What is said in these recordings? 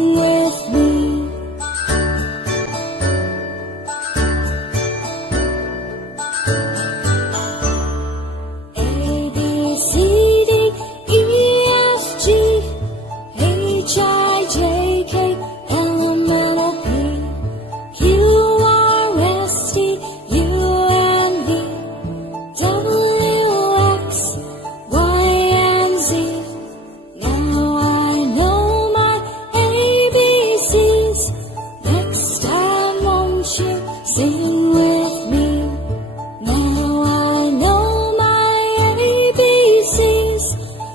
sing with me. A, B, C, D, E, F, G, H, I, J, K, L, M, N, O, P, Q, R, S, T, U, N, V, W, X, Y, and Z. Now I know my ABCs. Next time won't you sing with me? Now I know my ABCs.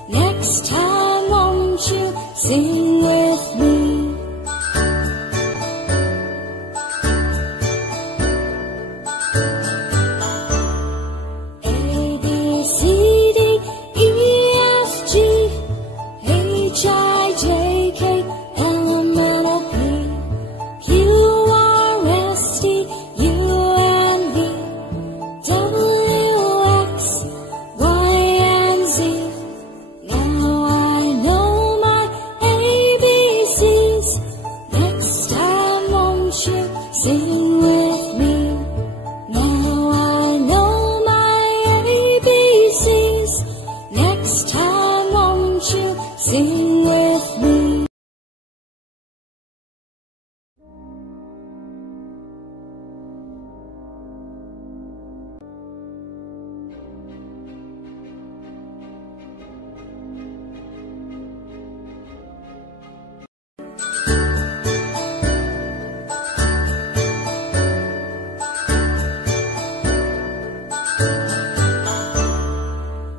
Next time won't you sing with me? A, B, C, D, E, F, G, H, I, J, K, L, M, N, O, P, Q, R, S, T, U, N, V, W, X, Y, and Z. Now I know my ABCs. Next time won't you sing with me? Now I know my ABCs. Next time won't you sing with me?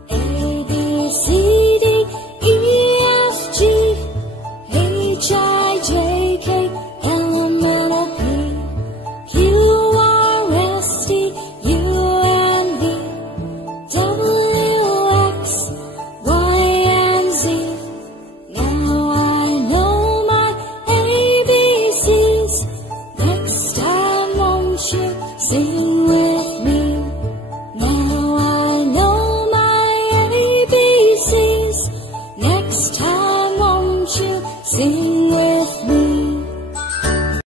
A, B, C, D, E, F, G, H, I, J, K, L, M, N, O, P, Q, R, S, T, U, N, V, W, X, Y, and Z. Now I know my ABCs. Next time won't you sing with me? Now I know my ABCs. Next time won't you sing with me?